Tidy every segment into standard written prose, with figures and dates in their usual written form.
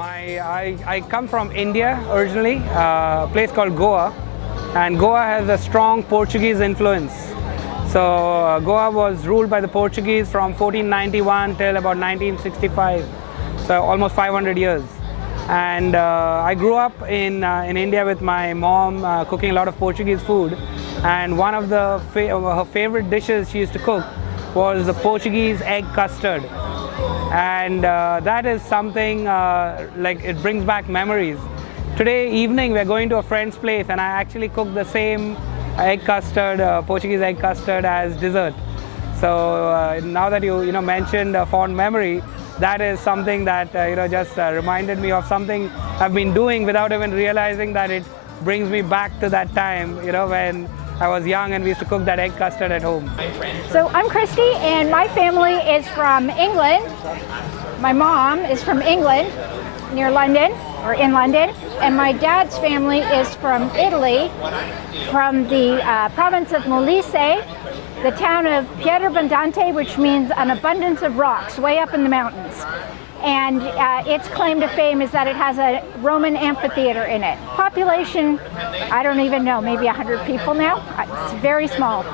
I come from India originally, a place called Goa, and Goa has a strong Portuguese influence. So Goa was ruled by the Portuguese from 1491 till about 1965, so almost 500 years. And I grew up in India with my mom cooking a lot of Portuguese food, and one of her favorite dishes she used to cook was the Portuguese egg custard. And that is something like it brings back memories. Today evening we're going to a friend's place, and I actually cooked the same egg custard, Portuguese egg custard, as dessert. So now that you mentioned a fond memory, that is something that just reminded me of something I've been doing without even realizing that it brings me back to that time, when I was young and we used to cook that egg custard at home. So I'm Christy, and my family is from England. My mom is from England, near London, or in London, and my dad's family is from Italy, from the province of Molise, the town of Pietrabondante, which means an abundance of rocks, way up in the mountains. And its claim to fame is that it has a Roman amphitheater in it. Population, I don't even know, maybe 100 people now. It's very small.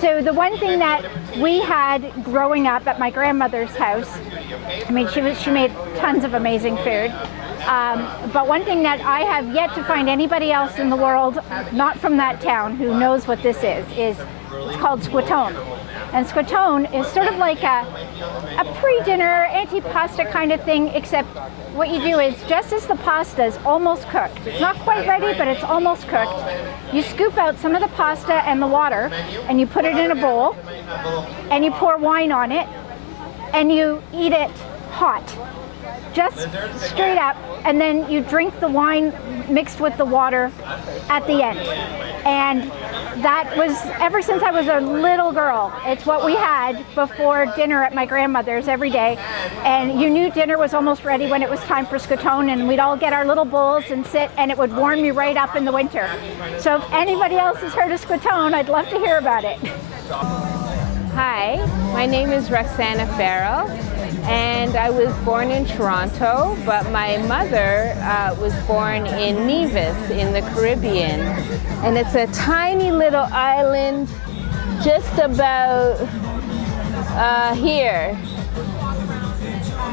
So the one thing that we had growing up at my grandmother's house, I mean, she made tons of amazing food. But one thing that I have yet to find anybody else in the world, not from that town, who knows what this is it's called squatone. And squatone is sort of like a pre-dinner antipasta kind of thing, except what you do is, just as the pasta is almost cooked, it's not quite ready, but it's almost cooked, you scoop out some of the pasta and the water, and you put it in a bowl, and you pour wine on it, and you eat it hot, just straight up, and then you drink the wine mixed with the water at the end. And that was, ever since I was a little girl, it's what we had before dinner at my grandmother's every day. And you knew dinner was almost ready when it was time for scotone, and we'd all get our little bowls and sit, and it would warm me right up in the winter. So if anybody else has heard of scotone, I'd love to hear about it. Hi, my name is Roxana Farrell, and I was born in Toronto, but my mother was born in Nevis in the Caribbean. And it's a tiny little island just about here.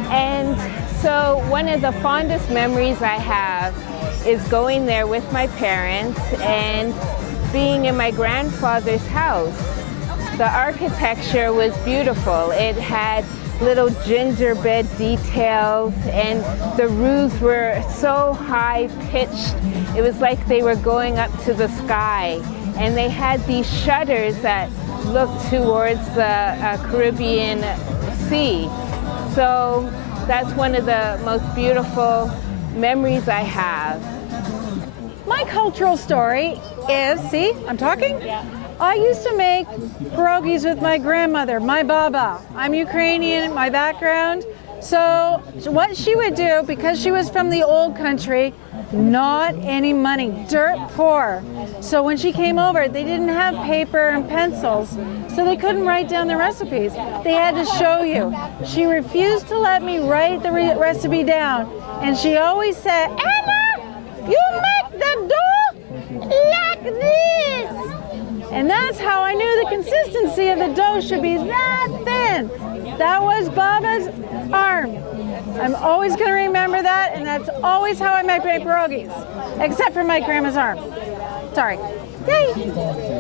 And so one of the fondest memories I have is going there with my parents and being in my grandfather's house. The architecture was beautiful. It had little gingerbread details, and the roofs were so high-pitched. It was like they were going up to the sky. And they had these shutters that looked towards the Caribbean Sea. So that's one of the most beautiful memories I have. My cultural story is, see, I'm talking? Yeah. I used to make pierogies with my grandmother, my baba. I'm Ukrainian, my background. So what she would do, because she was from the old country, not any money, dirt poor. So when she came over, they didn't have paper and pencils, so they couldn't write down the recipes. They had to show you. She refused to let me write the recipe down, and she always said, "Anna, you make the dough like this." And that's how I knew the consistency of the dough should be that thin. That was Baba's arm. I'm always going to remember that, and that's always how I make my pierogies, except for my grandma's arm. Sorry. Yay!